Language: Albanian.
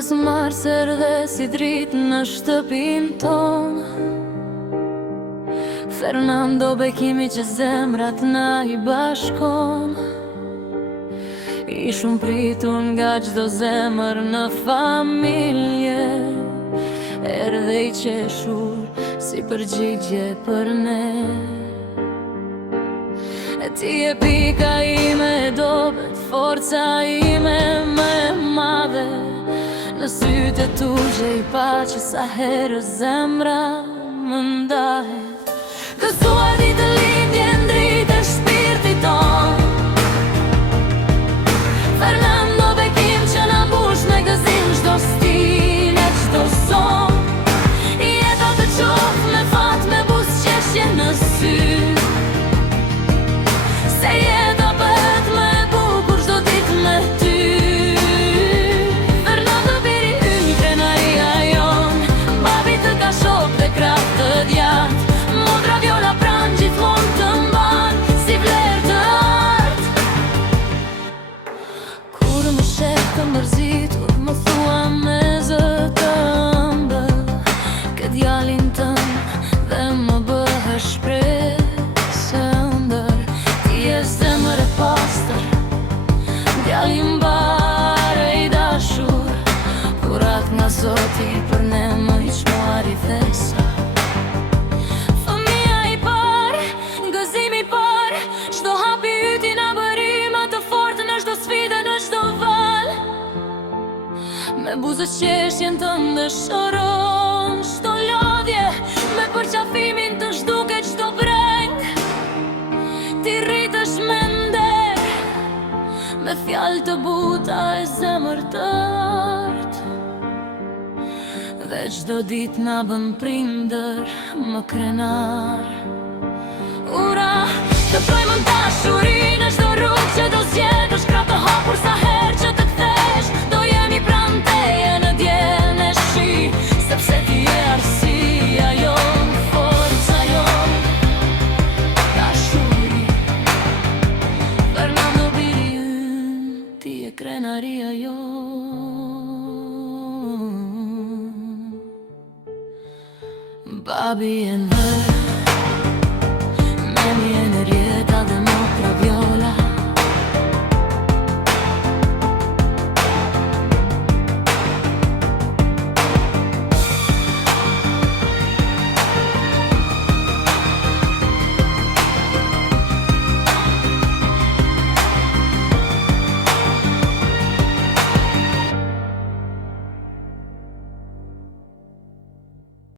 5 marsër dhe si dritë në shtëpin ton. Fernando Bekimi që zemrat na i bashkon. I shumë pritur nga gjdo zemër në familje, erdhe i qeshur si përgjigje për ne. E ti e pika ime e dobet, forca ime më e madhe. Në sytë e tu që i pa që sa herë zemra më ndahet. Gëzuar ditë lindje ndrit e shpirtit ton. Fernando Bekim që na mbush me gëzim çdo stil e çdo son. Jeta të qoftë me fat me buzëqeshje në sy. Se jeta bëhet më e bukur çdo ditë me ty. Fernando biri ynë, krenaria jon. Babi të ka shok dhe krah të djath. Modra viola pran gjithmonë të mban si vlerë të artë. Kur më sheh të mërzitur, më thua me zë të ëmbël ke djalin tënd dhe më bëhe shpresë ëndër. Ti je zemër e pastër, djali i mbar e i dashur. Kurat nga Zoti për ne më i çmuar i thesa. Fëmia i parë, gëzimi i parë, çdo hap i yti na bëri më të fortë në çdo sfidë, në çdo val. Me buzëqeshjen tënde shoron çdo lodhje, me përqafimin të zhduket çdo breng. Ti rritesh me nder, me fjalë të buta e zemër të artë. Dhe çdo ditë na bën prindër më krenar. Ura, të projmë në dashuri në çdo rrugë që do zgjedhësh, krah të hapur sa herë që të kthesh. Do jemi pranë teje në diellën e shi, sepse ti je arsia jon, forca jon, dashuri. Fernando biri ynë, ti je krenaria jon. Babi e nër, me mjenë rjetë